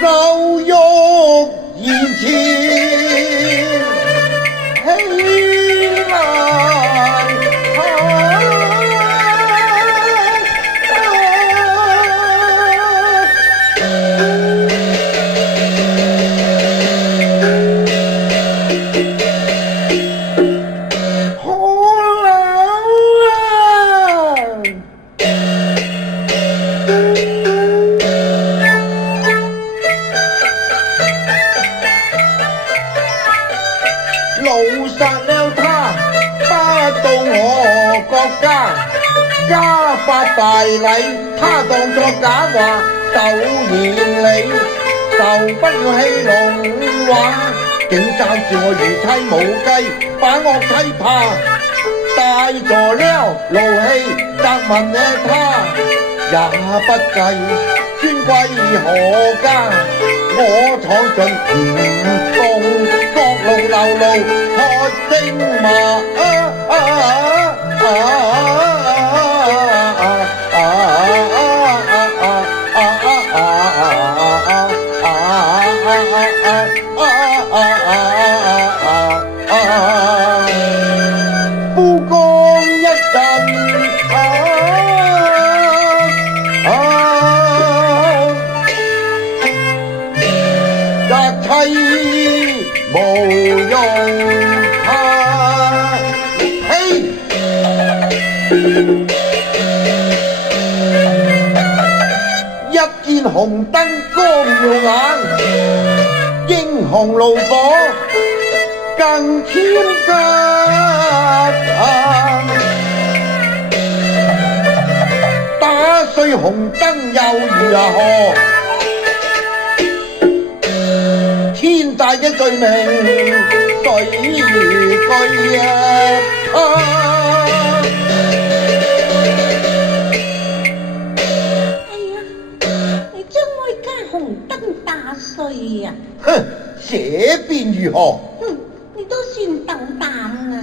手玉現前喜難怒殺了他，不到我國家，家法大禮，他當作假話，守言理，就不要戲弄話，竟嘲笑我如妻無計，把惡妻怕，大助了怒氣，責問了他，也不計尊貴何家，我闖進艷宮。各路流露喝精馬，夫光一陣，責妻無用他，嘿！一見紅燈光耀眼，英雄怒火更添吉。打碎紅燈又如何？天大嘅罪名，誰懼啊？哎呀，你將我家紅燈打碎啊！哼，這便如何？哼，你都算斗膽啊！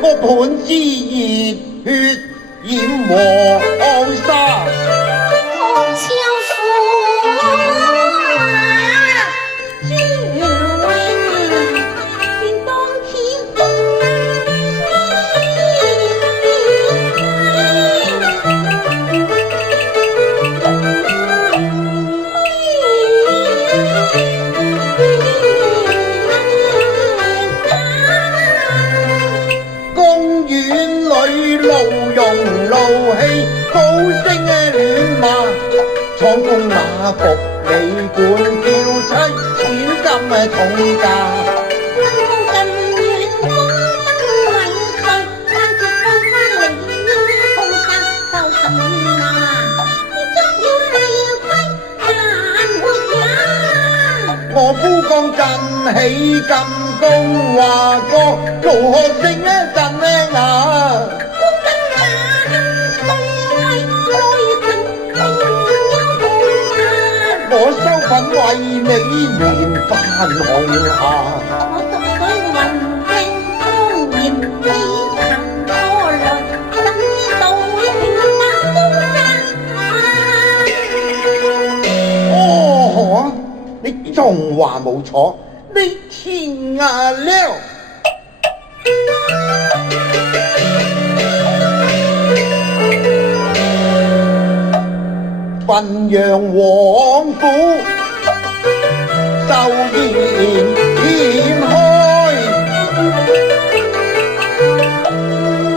我本之熱血染和昂沙，我超夫尊榮，便當此公園裏怒容怒氣，高聲亂罵，闖公馬局你管叫妻，錢金重價。我夫光振起金共華國，如何勝一陣呢啊？我收粉為你面泛紅霞，我獨水雲正光炎，你行過來，怎道平白哦，你仲話冇錯，你天啊了！汾陽王府壽筵宴開，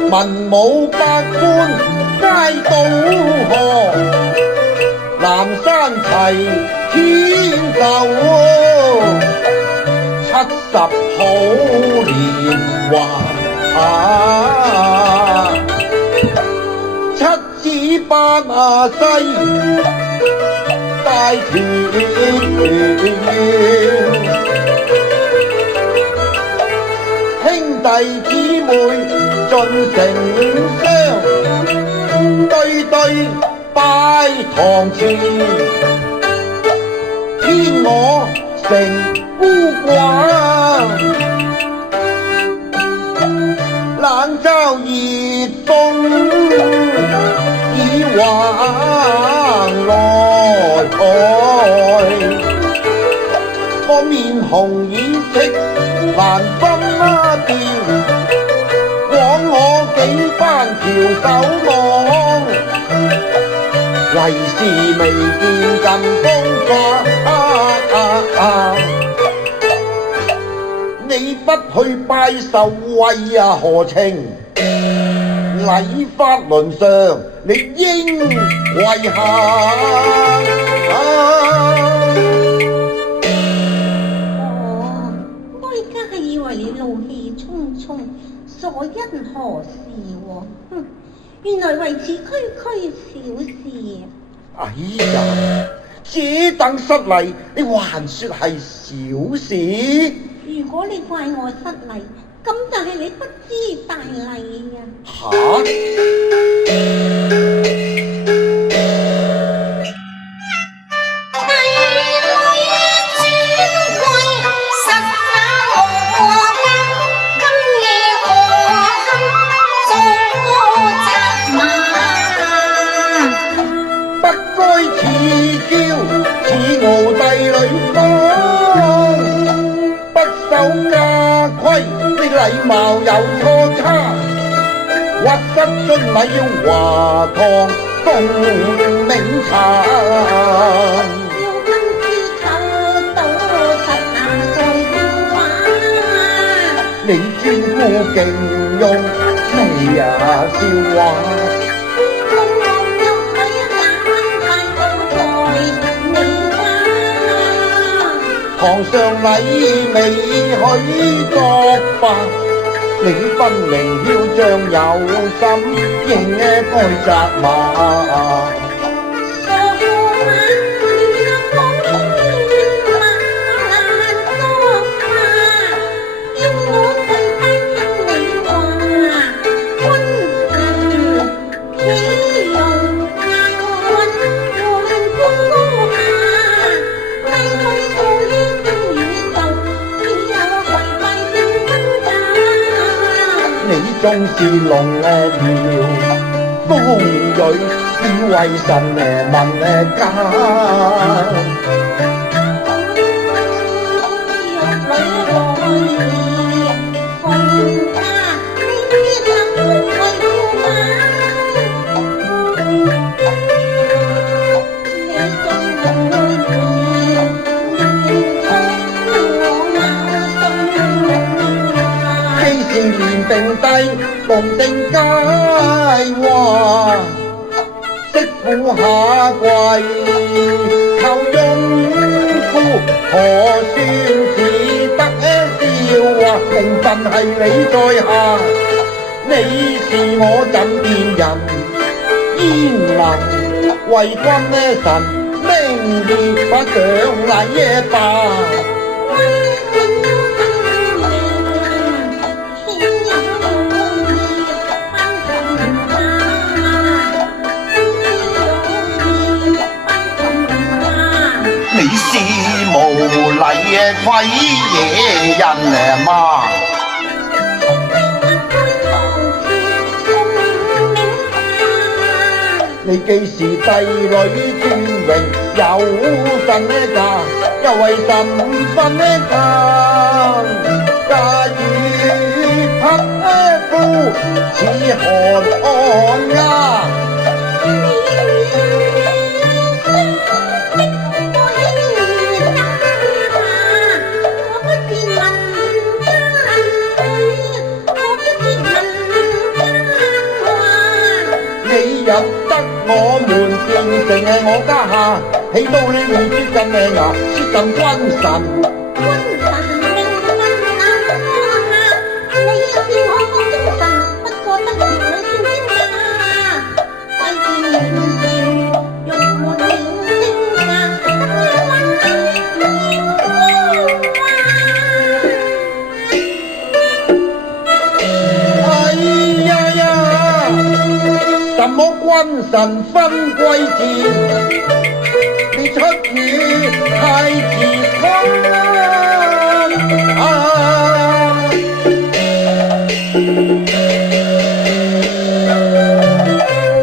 文武百官皆到賀，南山齊天壽，70好年華，七子八世大團圓，兄弟姊妹盡成雙，對對拜堂前，偏我成孤寡，冷嘲熱諷以橫來我面紅耳赤難分辨，枉我幾番翹首望，為是未見近風華，你不去拜壽為何情？禮法倫常，你應為下。我而家係以為你怒氣沖沖，所因何事喎？哼，原來為此區區小事。哎呀，這等失禮，你還說係小事？如果你怪我失禮，咁就係你不知大禮啊！嚇！禮貌有錯差，屈膝遵禮要華堂共茗茶。要今次頭到實難在變化，你專顧勁用咩笑話？堂上禮未許作罷，你分明囂張有心，應該責罵。縱是弄了風雨，只為神問家。定低共定佳話，媳婦下跪求擁護，何算是得笑話？名分係你在下，你是我枕邊人，焉能為君神名義把獎禮罷？鬼野人嚟嘛？你既是帝女尊榮，有神呢家，又為神分呢家，家與匹夫似寒寒呀。入得我們變成我家下，起到你會接近命啊，接近君神。君神命君啊，你是我個忠臣，不過得條女先精啊，貴賤完成，玉滿了星啊，哎呀呀！什麼君神分貴賤？你出語太自誇啊！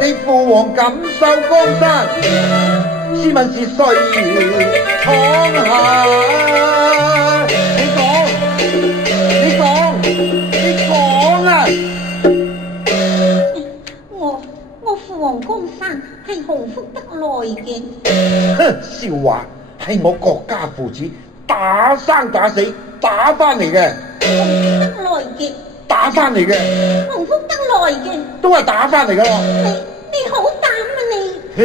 你父王錦繡江山，試問是誰闖下？你講啊！我父王江山係洪福得來嘅。哼，笑話，係我國家父子打生打死打翻嚟嘅。洪福得來嘅。打翻嚟嘅。洪福得來嘅。都係打翻嚟噶咯。你好膽啊你！嘿。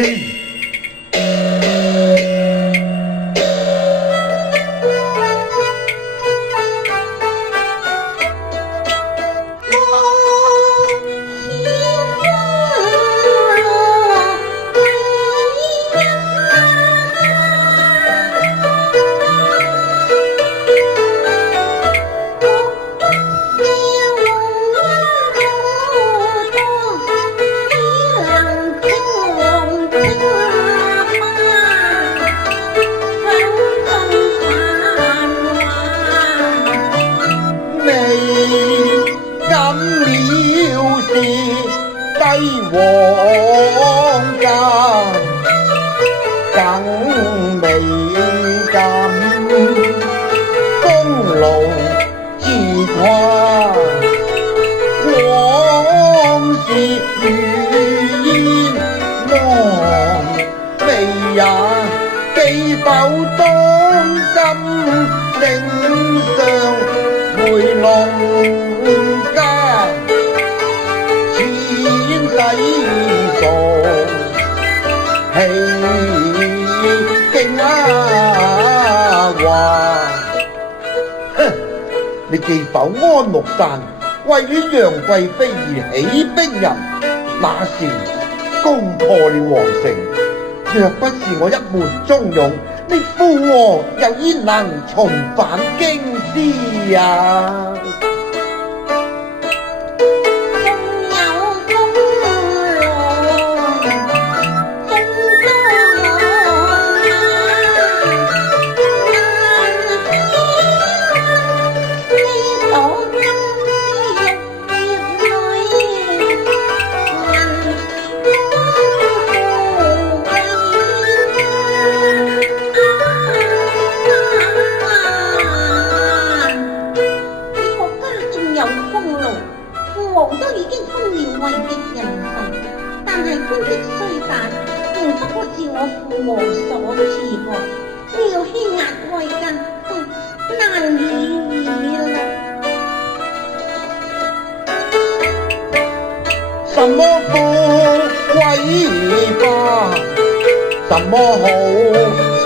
帝王家更未敢功勞自誇，往事如煙忘未也，記否當今丞相回農家？使傻氣勁啊話，哼！你記否安祿山為與楊貴妃而起兵人，那時攻破了皇城，若不是我一門忠勇，你父王又焉能重返京師啊？什麼富貴化，什麼好升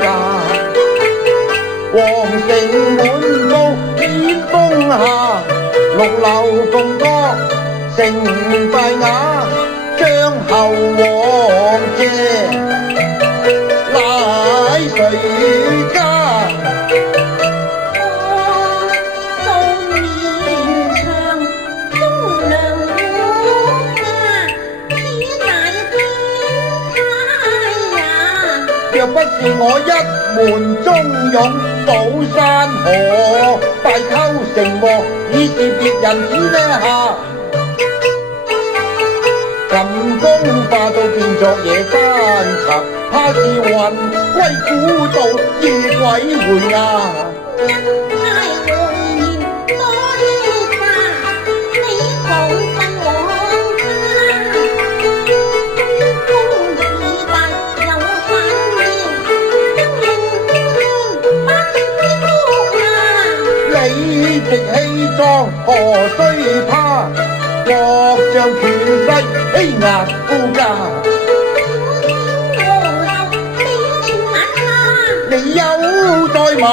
價，皇城滿布煙風下，綠樓鳳閣成大雅，張後王謝乃誰家？若不是我一門忠勇，老山河，大溝成禍，已是別人指咩下。咁功化到變作野山賊，怕是魂歸古道，夜鬼回呀。一派紅顏多於花，你狂奔往家。公子大有反面，生命不知啊！理直氣壯何須怕？各仗權勢欺壓夫家。你休再罵，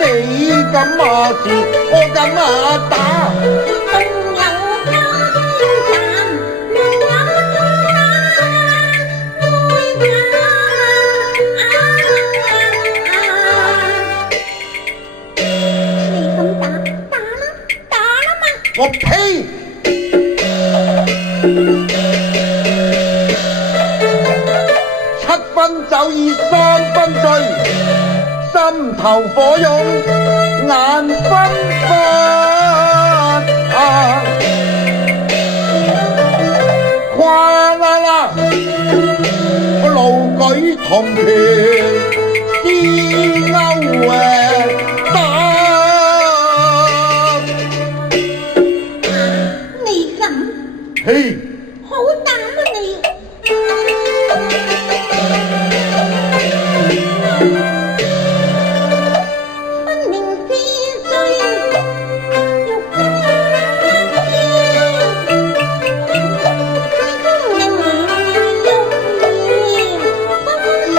你敢罵時，我敢罵打。我呸！七分酒意三分醉，心頭火湧眼紛紛。嘩啦啦，我怒舉銅拳，撕勾打。嘿，好膽啊你！分明是罪，欲加天。功名欲現，不需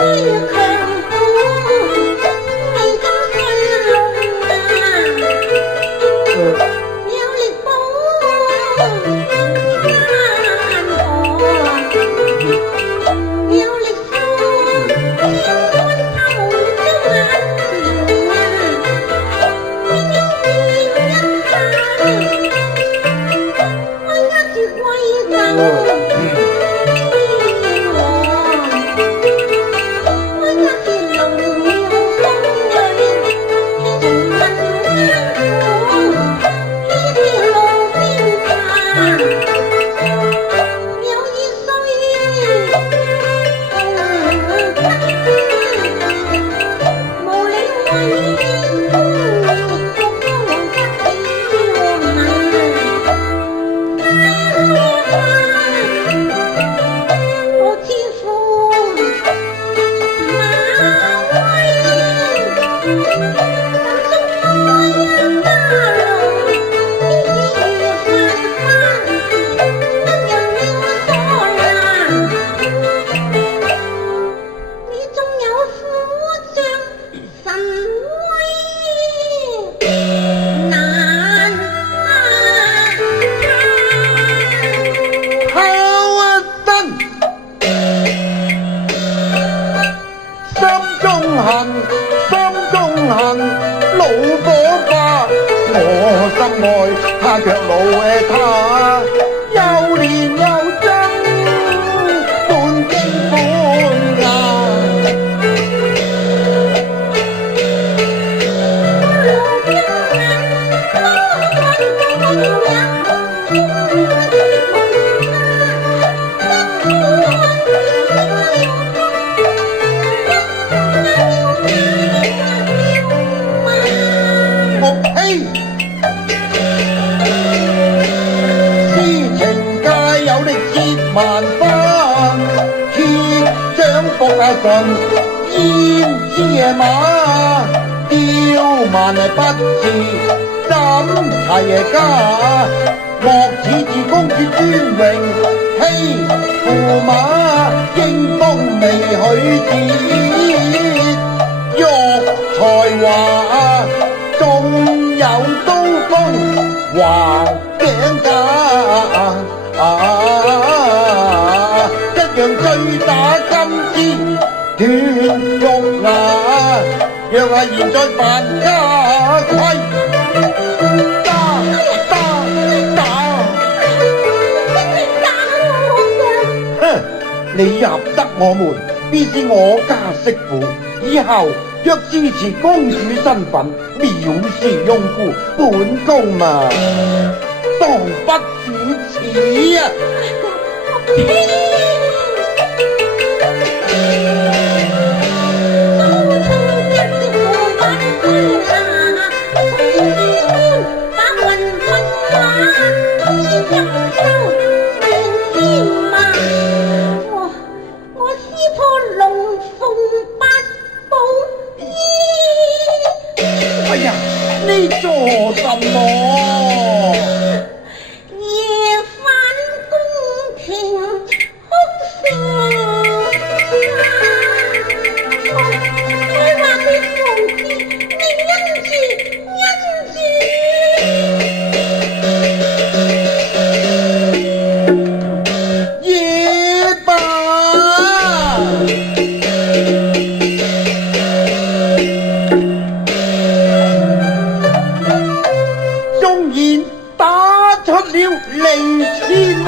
強攻，係咁退路啊！有力保。老火花，我心愛他卻冇他，又憐又憎，半驚半萬番鐵掌搏下順，胭脂馬刁蠻不是怎齊家，莫似自公主尊榮欺駙馬，英風未許節，玉才華仲有刀鋒橫頸架。一樣醉打金枝斷玉牙，讓下現在犯家規，打！你入得我們，必是我家媳婦。以後若支持公主身份，藐視庸夫，本宮嘛，當不止此啊！哎呀，你做什麼？夜返宮廷哭聲，我話你王子，你因住。夜吧。縱然打出了凌遲禍。